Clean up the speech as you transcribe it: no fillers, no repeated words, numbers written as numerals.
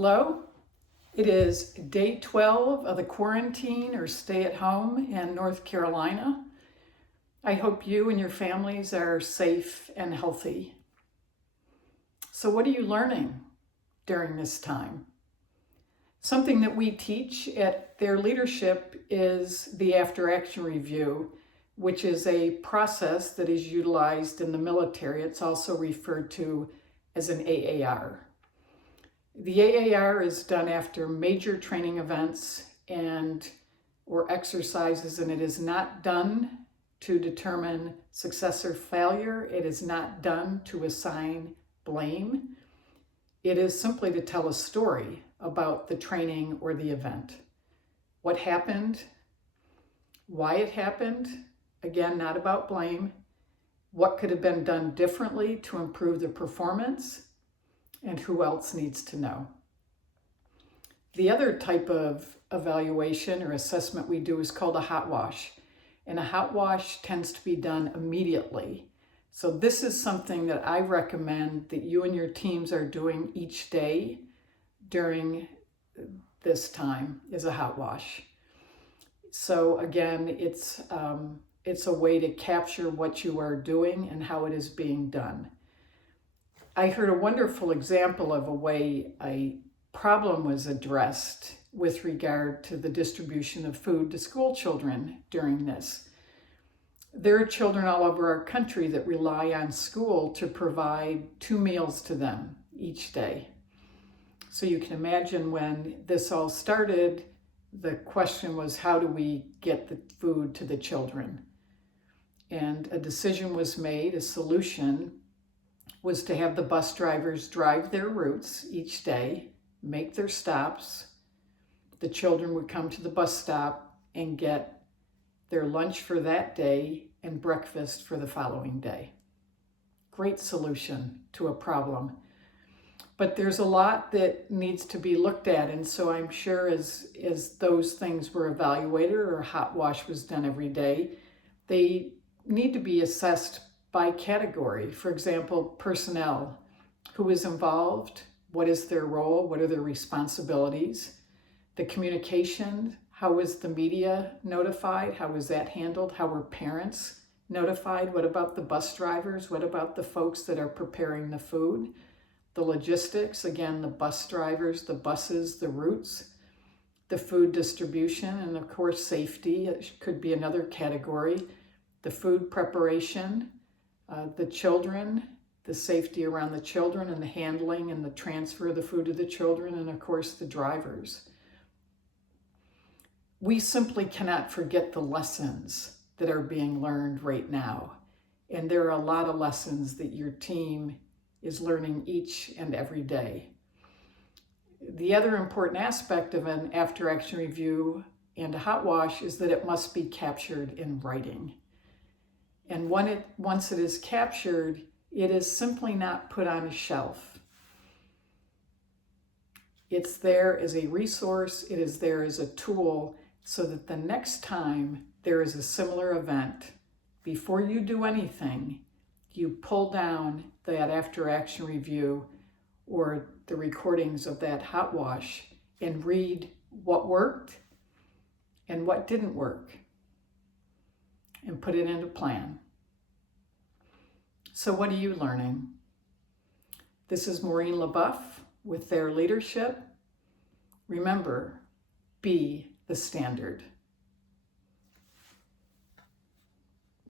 Hello, it is day 12 of the quarantine or stay at home in North Carolina. I hope you and your families are safe and healthy. So what are you learning during this time? Something that we teach at their leadership is the after action review, which is a process that is utilized in the military. It's also referred to as an AAR. The AAR is done after major training events or exercises, and it is not done to determine success or failure. It is not done to assign blame. It is simply to tell a story about the training or the event. What happened, why it happened, again, not about blame, what could have been done differently to improve the performance, and who else needs to know. The other type of evaluation or assessment we do is called a hot wash. And a hot wash tends to be done immediately. So this is something that I recommend that you and your teams are doing each day during this time, is a hot wash. So again, it's a way to capture what you are doing and how it is being done. I heard a wonderful example of a way a problem was addressed with regard to the distribution of food to school children during this. There are children all over our country that rely on school to provide 2 meals to them each day. So you can imagine when this all started, the question was, how do we get the food to the children? And a decision was made, a solution was to have the bus drivers drive their routes each day, make their stops. The children would come to the bus stop and get their lunch for that day and breakfast for the following day. Great solution to a problem. But there's a lot that needs to be looked at, and so I'm sure as those things were evaluated or a hot wash was done every day, they need to be assessed by category. For example, personnel. Who is involved? What is their role? What are their responsibilities? The communication. How was the media notified? How was that handled? How were parents notified? What about the bus drivers? What about the folks that are preparing the food? The logistics, again, the bus drivers, the buses, the routes, the food distribution, and of course safety. It could be another category. The food preparation, the children, the safety around the children and the handling and the transfer of the food to the children, and of course the drivers. We simply cannot forget the lessons that are being learned right now. And there are a lot of lessons that your team is learning each and every day. The other important aspect of an after-action review and a hot wash is that it must be captured in writing. And once it is captured, it is simply not put on a shelf. It's there as a resource, it is there as a tool, so that the next time there is a similar event, before you do anything, you pull down that after-action review or the recordings of that hot wash and read what worked and what didn't work, and put it into plan. So what are you learning? This is Maureen LeBoeuf with their leadership. Remember, be the standard.